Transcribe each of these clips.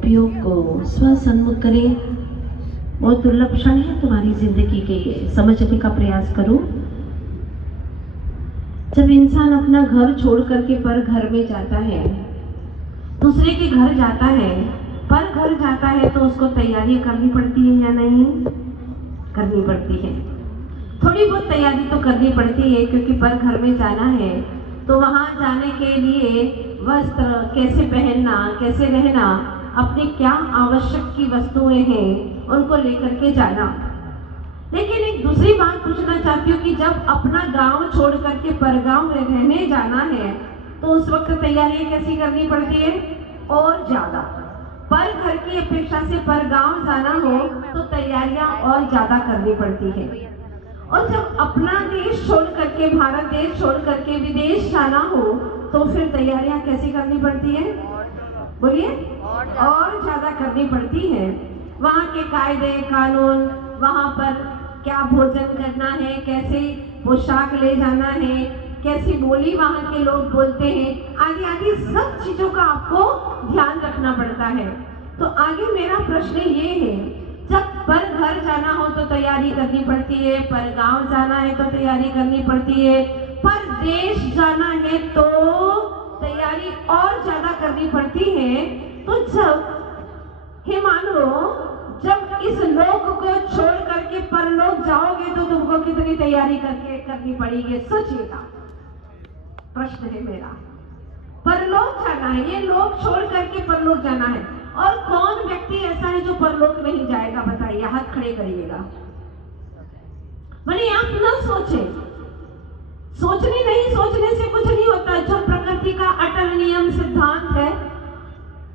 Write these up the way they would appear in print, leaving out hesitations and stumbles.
उपयोग को स्वसन्मुख करें। बहुत दुर्लभ क्षण है तुम्हारी जिंदगी के, समझने का प्रयास करो। जब इंसान अपना घर छोड़ करके पर घर में जाता है, दूसरे के घर जाता है, पर घर जाता है, तो उसको तैयारियां करनी पड़ती है या नहीं? करनी पड़ती है। थोड़ी बहुत तैयारी तो करनी पड़ती है, क्योंकि पर घर में जाना है तो वहां जाने के लिए वस्त्र कैसे पहनना, कैसे रहना, अपनी क्या आवश्यक की वस्तुएं हैं उनको लेकर के जाना। लेकिन एक दूसरी बात पूछना चाहती हूँ कि जब अपना गांव छोड़ करके परगांव में रहने जाना है तो उस वक्त तैयारियां कैसी करनी पड़ती है? और ज्यादा। पर घर की अपेक्षा से परगांव जाना हो तो तैयारियां और ज्यादा करनी पड़ती है। और जब अपना देश छोड़ करके, भारत देश छोड़ करके विदेश जाना हो तो फिर तैयारियां कैसी करनी पड़ती है? बोलिए। और ज्यादा करनी पड़ती है। वहाँ के कायदे कानून, वहाँ पर क्या भोजन करना है, कैसे पोशाक ले जाना है, कैसी बोली वहाँ के लोग बोलते हैं, आदि आदि सब चीजों का आपको ध्यान रखना पड़ता है। तो आगे मेरा प्रश्न ये है, जब पर घर जाना हो तो तैयारी करनी पड़ती है, पर गांव जाना है तो तैयारी करनी पड़ती है, पर देश जाना है तो तैयारी और ज्यादा करनी पड़ती है। तो जब हे मानो, जब इस लोक को छोड़ करके परलोक जाओगे तो तुमको कितनी तैयारी करनी पड़ेगी? सोचिएगा। प्रश्न है मेरा। परलोक जाना है, ये लोक छोड़ करके परलोक जाना है। और कौन व्यक्ति ऐसा है जो परलोक नहीं जाएगा? बताइए, हाथ खड़े करिएगा। मैंने आप ना सोचे, सोचने नहीं, सोचने से कुछ नहीं होता। जो प्रकृति का अटल नियम सिद्धांत है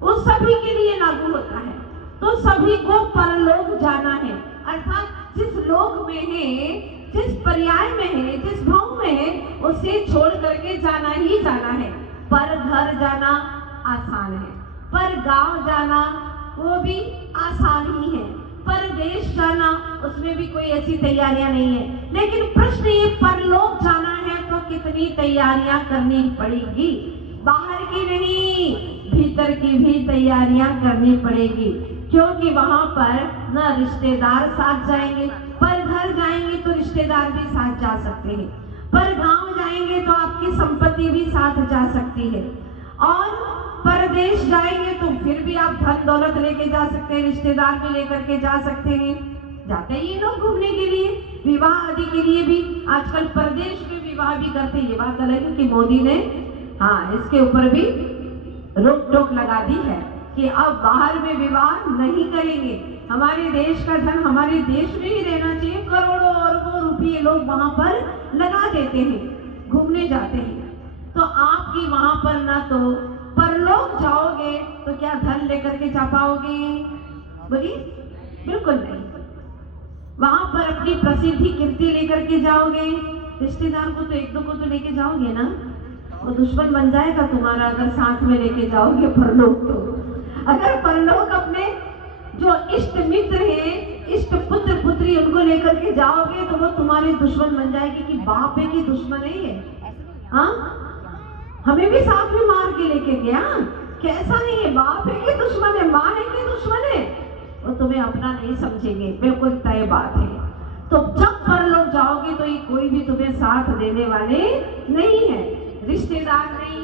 वो सभी के लिए लागू होता है। तो सभी को परलोक जाना है, अर्थात जिस लोक में है, जिस पर्याय में है, जिस भाव में है, उसे छोड़ करके जाना ही जाना है। पर घर जाना आसान है, पर गांव जाना वो भी आसान ही है, पर देश जाना उसमें भी कोई ऐसी तैयारियां नहीं है। लेकिन प्रश्न ये, परलोक जाना है तो कितनी तैयारियां करनी पड़ेगी? बाहर की नहीं, भीतर की भी तैयारियां करनी पड़ेगी, क्योंकि वहां पर न रिश्तेदार साथ जाएंगे। पर घर जाएंगे तो रिश्तेदार भी साथ जा सकते हैं, पर गांव जाएंगे तो आपकी संपत्ति भी साथ जा सकती है, और परदेश जाएंगे तो फिर भी आप धन दौलत लेके जा सकते हैं, रिश्तेदार भी लेकर के जा सकते हैं। जाते ही लोग घूमने के लिए, विवाह आदि के लिए भी आजकल परदेश में विवाह भी करते हैं। ये बात अलग है कि मोदी ने इसके ऊपर भी रोक टोक लगा दी है कि अब बाहर में विवाह नहीं करेंगे। हमारे देश का धन हमारे देश में ही रहना चाहिए। करोड़ों अरबों रुपये लोग वहां पर लगा देते हैं, घूमने जाते हैं। तो आपकी वहां पर ना तो परलोक जाओगे तो क्या धन लेकर के जा पाओगे? बोलिए, बिल्कुल नहीं। वहां पर अपनी प्रसिद्धि कीर्ति लेकर के जाओगे, रिश्तेदार को तो एक दो को तो लेके जाओगे ना, वो दुश्मन बन जाएगा तुम्हारा अगर साथ में लेके जाओगे परलोक। तो अगर परलोक अपने जो इष्ट मित्र है, इष्ट पुत्र पुत्री, उनको लेकर के जाओगे तो वो तुम्हारे दुश्मन बन जाएगी कि बाप है कि दुश्मन है ये। हाँ, हमें भी साथ में मार के लेके गया, कैसा नहीं है, बाप है कि दुश्मन है, माँ है कि दुश्मन है, वो तुम्हें अपना नहीं समझेंगे, बिल्कुल तय बात है। तो जब परलोक जाओगे तो ये कोई भी तुम्हें साथ देने वाले नहीं है, रिश्तेदार नहीं,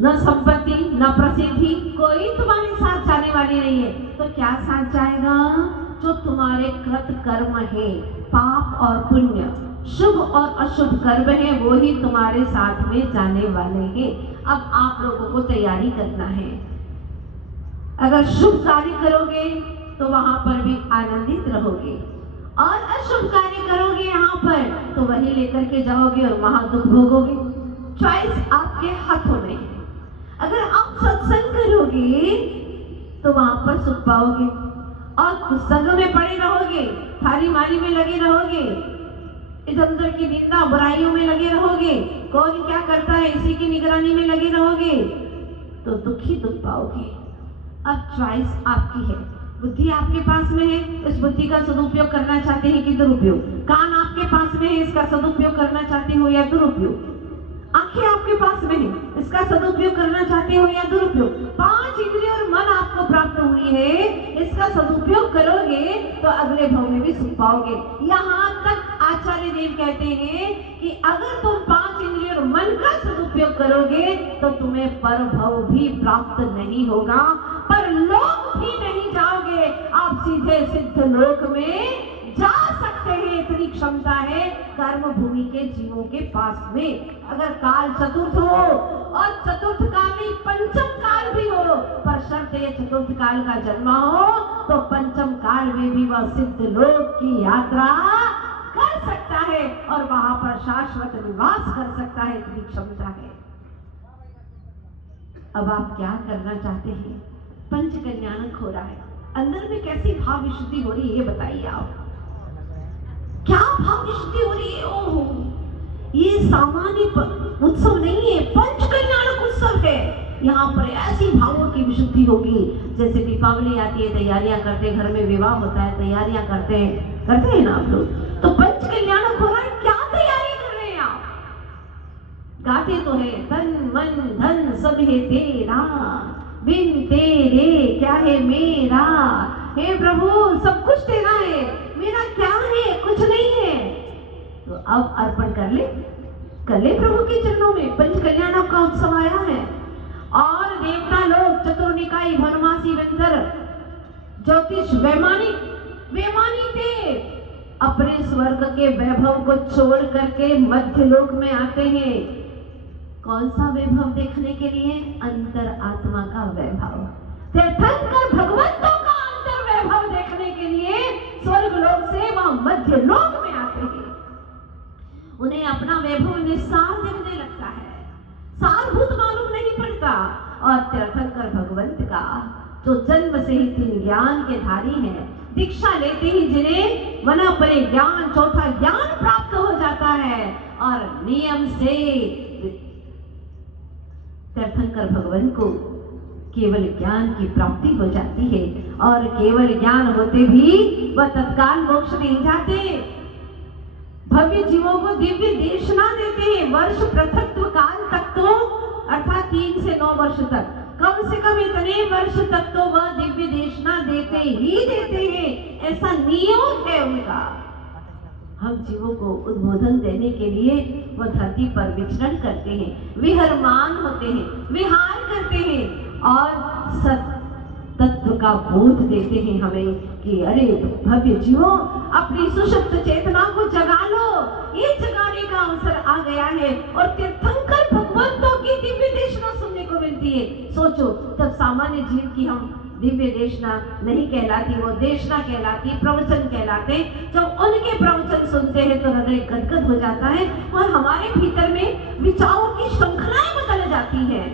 न संपत्ति न प्रसिद्धि, कोई तुम्हारे साथ जाने वाली नहीं है। तो क्या साथ जाएगा? जो तुम्हारे कृत कर्म है, पाप और पुण्य, शुभ और अशुभ कर्म है, वो ही तुम्हारे साथ में जाने वाले हैं। अब आप लोगों को तैयारी करना है। अगर शुभ कार्य करोगे तो वहां पर भी आनंदित रहोगे, और अशुभ कार्य करोगे यहाँ पर तो वही लेकर के जाओगे और वहां दुख भोगोगे। चॉइस आपके हाथों में है। अगर आप सत्संग करोगे तो वहां पर सुख पाओगे, और संग में पड़े रहोगे, थारी मारी में लगे रहोगे, इधर उधर की निंदा बुराइयों में लगे रहोगे, कौन क्या करता है इसी की निगरानी में लगे रहोगे, तो दुख ही दुख पाओगे। अब चॉइस आपकी है, बुद्धि आपके पास में है, इस बुद्धि का सदुपयोग करना चाहते हैं कि दुरुपयोग? कान आपके पास में है, इसका सदुपयोग करना चाहते हो या दुरुपयोग? आंखें आपके पास में है, इसका सदुपयोग करना चाहते हो या दुरुपयोग? 5 इंद्रिय और मन आपको प्राप्त हुई है, इसका सदुपयोग करोगे तो अगले भव में भी सुख पाओगे। यहाँ तक आचार्य देव कहते हैं कि अगर तुम 5 इंद्रिय और मन का सदुपयोग करोगे तो तुम्हें पर भव भी प्राप्त नहीं होगा, पर लोक भी नहीं जाओगे, आप सीधे सिद्ध लोक में जा सकते हैं। इतनी क्षमता है कर्म भूमि के जीवों के पास में। अगर काल चतुर्थ हो और चतुर्थ काल में पंचम काल भी हो, पर शर्त ये चतुर्थ काल का जन्म हो, तो पंचम काल में भी वह सिद्ध लोक की यात्रा कर सकता है और वहां पर शाश्वत निवास कर सकता है। इतनी क्षमता है। अब आप क्या करना चाहते हैं? पंच कल्याणक हो रहा है, अंदर में कैसी भाव विशुद्धि हो रही है ये बताइए आप। क्या भाव विशुद्धि हो रही है? ओहो, ये सामान्य उत्सव नहीं है, पंच कल्याणक उत्सव है। यहाँ पर ऐसी भावों की विशुद्धि होगी। जैसे दीपावली आती है, तैयारियां करते, घर में विवाह होता है, तैयारियां करते हैं ना आप लोग। तो पंच कल्याणक हो रहा है, क्या तैयारी कर रहे हैं आप? गाते तो है तन मन धन सब है तेरा, बिन तेरे क्या है मेरा। हे प्रभु सब कुछ तेरा है, मेरा क्या है? कुछ नहीं है। तो अब अर्पण कर ले प्रभु के चरणों में। पंच कल्याणों का उत्सव आया है और देवता लोग चतुर्निकाय भनवासी वेंदर ज्योतिष वैमानिक थे, अपने स्वर्ग के वैभव को छोड़ करके मध्य लोक में आते हैं। कौन सा वैभव देखने के लिए? अंतर आत्मा का वैभव। तीर्थंकर भगवंतों का अंतर वैभव देखने के लिए स्वर्ग लोक से वह मध्य लोक में आते हैं। उन्हें अपना वैभव निस्सार दिखने लगता है, सारभूत मालूम नहीं पड़ता। और तीर्थंकर भगवंत का जो जन्म से ही 3 ज्ञान के धारी हैं, दीक्षा लेते ही जिन्हें मना परे ज्ञान, चौथा ज्ञान प्राप्त हो जाता है और नियम से तीर्थंकर भगवान को केवल ज्ञान की प्राप्ति हो जाती है। और केवल ज्ञान होते भी वह तत्काल मोक्ष नहीं जाते, भव्य जीवों को दिव्य देशना देते हैं। वर्ष पृथक्त्व काल तक तो, अर्थात 3 से 9 वर्ष तक, कम से कम इतने वर्ष तक तो वह दिव्य देशना देते ही देते हैं, ऐसा नियम है उनका। हम जीवों को उद्बोधन देने के लिए वह धरती पर विचरण करते हैं, विहरमान होते हैं, विहार करते हैं और सत तत्व का बोध देते हैं हमें कि अरे भव्य जीवों, अपनी सुषुप्त चेतना को जगा लो। ये जगाने का अवसर आ गया है और तीर्थंकर भगवंतों की दिव्य देशना सुनने को मिलती है। सोचो, जब सामान्य जीव की हम दिव्य देशना नहीं कहलाती, वो देशना कहलाती, प्रवचन कहलाते। जब उनके प्रवचन सुनते हैं तो हृदय गदगद हो जाता है और हमारे भीतर में विचारों की श्रृंखलाएं बदल जाती हैं,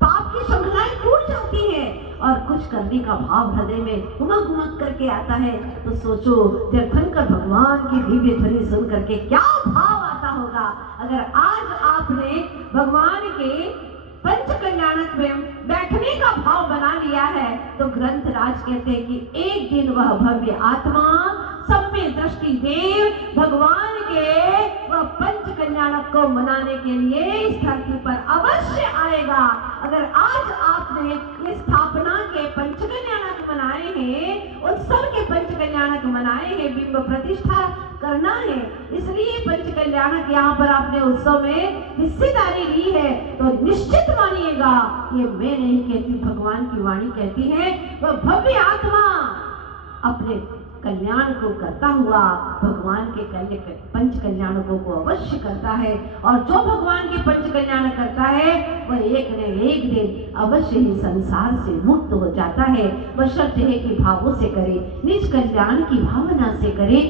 पाप की श्रृंखलाएं टूट जाती हैं और कुछ करने का भाव हृदय में उमग उमग करके आता है। तो सोचो, तीर्थंकर भगवान की दिव्य ध्वनि सुन करके क्या भाव आता होगा। अगर आज आपने भगवान के पंच कल्याणक में बैठने का भाव बना लिया है तो ग्रंथ राज कहते हैं कि एक दिन वह भव्य आत्मा सब में दृष्टि देव भगवान के वह पंच कल्याणक को मनाने के लिए इस धरती पर अवश्य आएगा। अगर आज आपने ये स्थापना के पंच कल्याणक मनाए हैं, उत्सव के पंच कल्याणक मनाए हैं, बिंब प्रतिष्ठा करना है, इसलिए पंच कल्याणक यहाँ पर आपने उत्सव में हिस्सेदारी ली है, तो निश्चित मानिएगा, ये मैं नहीं कहती, भगवान की वाणी कहती है, वह भव्य आत्मा अपने कल्याण को करता हुआ भगवान के पंच कल्याणकों को अवश्य करता है। और जो भगवान के पंच कल्याण करता है वह एक न एक दिन अवश्य ही संसार से मुक्त हो जाता है। वह शर्त है कि भावों से करे, निज कल्याण की भावना से करे।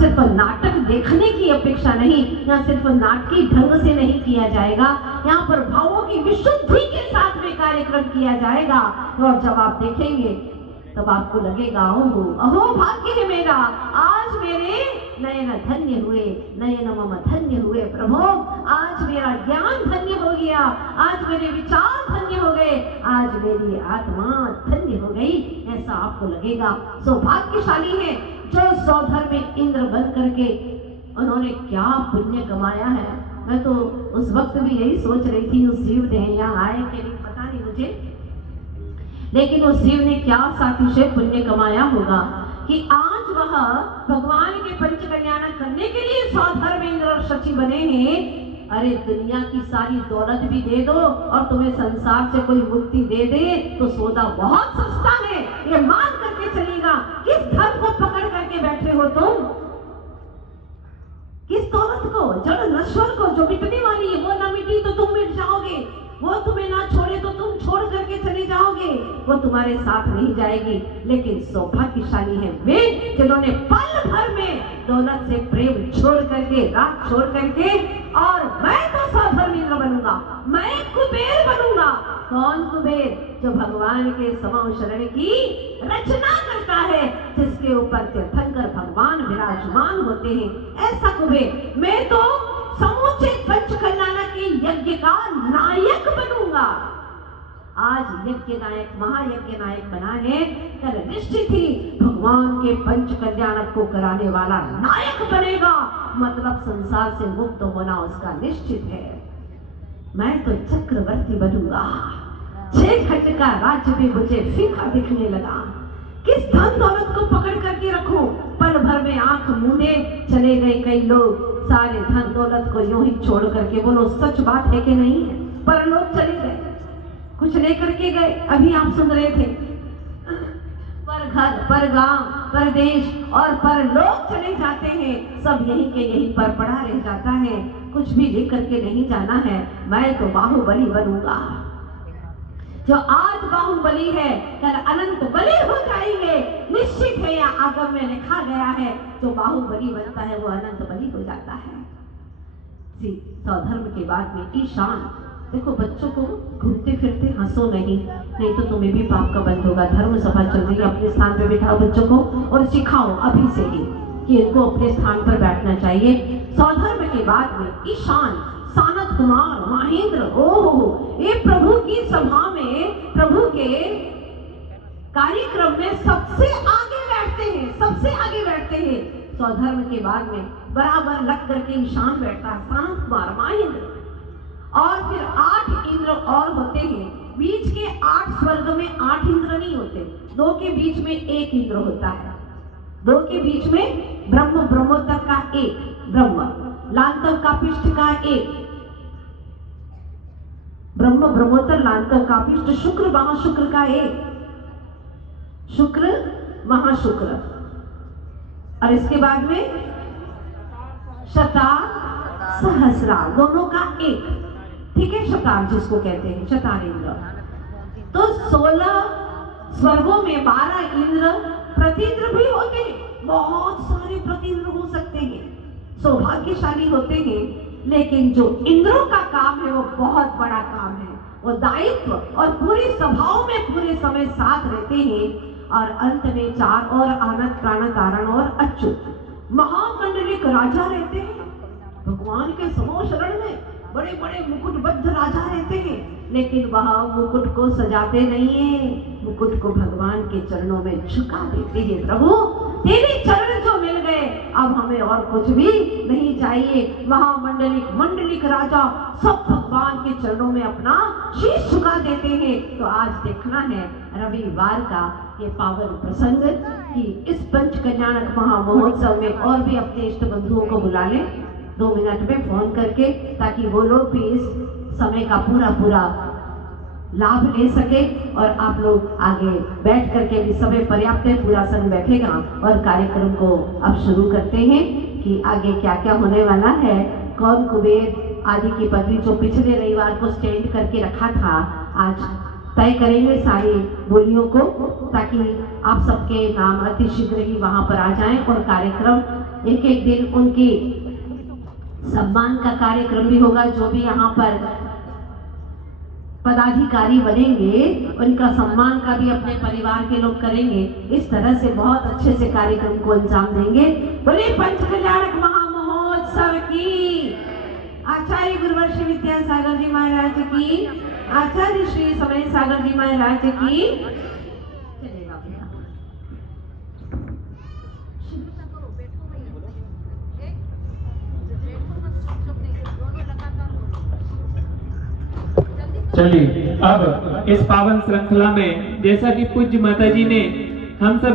सिर्फ नाटक देखने की अपेक्षा नहीं, या सिर्फ नाटकीय ढंग से नहीं किया जाएगा, यहाँ पर भावों की विशुद्धि के साथ में कार्यक्रम किया जाएगा। और जब आप देखेंगे तब आपको लगेगा, अहो भाग्य है मेरा, आज मेरे नयन धन्य हुए, नयन मम धन्य हुए प्रभु, आज मेरा ज्ञान धन्य हो गया, आज मेरे विचार धन्य हो गए, आज मेरी आत्मा धन्य हो गई, ऐसा आपको लगेगा। सौभाग्यशाली है जो सौधर में इंद्र बन करके उन्होंने क्या पुण्य कमाया है। मैं तो उस वक्त भी यही सोच रही थी, उस जीव ने यहाँ आए कि नहीं पता नहीं मुझे, लेकिन उस जीव ने क्या सातिशय पुण्य कमाया होगा कि आज वह भगवान के पंच कल्याण करने के लिए सौधर्मेंद्र और शची बने हैं। अरे दुनिया की सारी दौलत भी दे दो और तुम्हें संसार से कोई मुक्ति दे दे तो सौदा बहुत सस्ता है, ये मान करके चलेगा। किस धन को पकड़ करके बैठे हो तुम? किस दौलत को? जड़ नश्वर को, जो मिटने वाली है। वो ना मिटी तो तुम मिट जाओगे, वो तुम्हें ना छोड़े तो तुम छोड़ करके चले जाओगे, वो तुम्हारे साथ नहीं जाएगी। लेकिन सौभाग्यशाली है वे जिन्होंने पल भर में दौलत से प्रेम छोड़ करके, राग छोड़ करके, और मैं तो सौधर्मेंद्र बनूंगा, मैं कुबेर बनूंगा। कौन कुबेर? जो भगवान के समव शरण की रचना करता है, जिसके ऊपर तीर्थंकर भगवान विराजमान होते हैं, ऐसा कुबेर। मैं तो समूचे पंच कल्याण के यज्ञ का नायक बनूंगा। आज यज्ञ नायक, महायज्ञ नायक बना है, कल निश्चित ही भगवान के पंच कल्याण को कराने वाला नायक बनेगा। मतलब संसार से मुक्त होना उसका निश्चित है। मैं तो चक्रवर्ती बनूंगा। 6 खट का राज्य भी मुझे फीका दिखने लगा। किस धन दौलत को पकड़ करके रखूं? पल भर में आंख मूंदे चले गए कई लोग, सारे धन दौलत को यूं ही छोड़ करके। बोलो सच बात है कि नहीं है? पर लोग चले गए, कुछ लेकर के गए। अभी आप सुन रहे थे, पर घर, पर गांव, पर देश और पर लोग चले जाते हैं। सब यहीं के यहीं पर पड़ा रह जाता है, कुछ भी लेकर के नहीं जाना है। मैं तो बाहुबली बनूंगा। जो आज बाहुबली है, कल अनंत बली हो जाएंगे। निश्चित है, या आगम में लिखा गया है, जो बाहुबली बनता है वो अनंत बली हो जाता है। सौधर्म के बाद में ईशान। देखो बच्चों को घूमते फिरते हंसो नहीं, नहीं तो तुम्हें भी पाप का बंद होगा। धर्म सभा चल रही है, अपने स्थान पे बिठाओ बच्चों को और सिखाओ अभी से ही कि इनको अपने स्थान पर बैठना चाहिए। सौधर्म के बाद में ईशान, सानत कुमार, महेंद्र। ओह, ये प्रभु की सभा में, प्रभु के कार्यक्रम में सबसे आगे बैठते हैं, सबसे आगे बैठते हैं। सौधर्म के बाद में बराबर लग करके ईशान बैठता है, सानत कुमार, महेंद्र। और फिर 8 इंद्र और होते हैं। बीच के 8 स्वर्ग में 8 इंद्र नहीं होते, 2 के बीच में 1 इंद्र होता है। 2 के बीच में ब्रह्म, ब्रह्मोत्तर का 1 ब्रह्म, लांतव कापिष्ठ का 1 ब्रह्म, ब्रह्मोत्तर, लांतव कापिष्ठ, शुक्र, महाशुक्र का 1 शुक्र, महाशुक्र। और इसके बाद में शतार, सहस्रार, दोनों का 1। ठीक है, शतार जिसको कहते हैं, शतार इंद्र। तो 16 स्वर्गों में 12 इंद्र, प्रतिंद्र भी होते हैं। बहुत सारे प्रतिंद्र हो सकते हैं, सौभाग्यशाली होते हैं। लेकिन जो इंद्रों का काम है वो बहुत बड़ा काम है। वो दायित्व और पूरी सभाओं में पूरे समय साथ रहते हैं। और अंत में 4 और आनंद, प्राण, तारण और अच्युत महामंडलिक राजा रहते हैं। भगवान के समो शरण में बड़े बड़े मुकुटबद्ध राजा रहते हैं, लेकिन वह मुकुट को सजाते नहीं है, मुकुट को भगवान के चरणों में झुका देते हैं। प्रभु तेरे चरण जो मिल गए, अब हमें और कुछ भी नहीं चाहिए। मंडलिक राजा सब भगवान के चरणों में अपना शीश झुका देते हैं। तो आज देखना है रविवार का ये पावन प्रसंग कि इस पंच कल्याणक महामहोत्सव में और भी अपने इष्ट बंधुओं को बुला लें 2 मिनट में फोन करके, ताकि वो लोग भी इस समय का पूरा लाभ ले सके। और आप लोग आगे बैठ करके भी समय पर्याप्त है, पूरा संग बैठेगा और कार्यक्रम को अब शुरू करते हैं कि आगे क्या क्या होने वाला है। कौन कुबेर आदि की पदवी जो पिछले रविवार को स्टैंड करके रखा था, आज तय करेंगे सारी बोलियों को, ताकि आप सबके नाम अति शीघ्र ही वहां पर आ जाएं। और कार्यक्रम एक एक दिन उनकी सम्मान का कार्यक्रम भी होगा। जो भी यहाँ पर पदाधिकारी बनेंगे उनका सम्मान का भी अपने परिवार के लोग करेंगे। इस तरह से बहुत अच्छे से कार्यक्रम को अंजाम देंगे। बोले पंच कल्याणक महामहोत्सव की, आचार्य गुरुवर्षी विद्यासागर जी महाराज की, आचार्य श्री समय सागर जी महाराज की। चलिए अब इस पावन श्रृंखला में जैसा कि पूज्य माता जी ने हम सब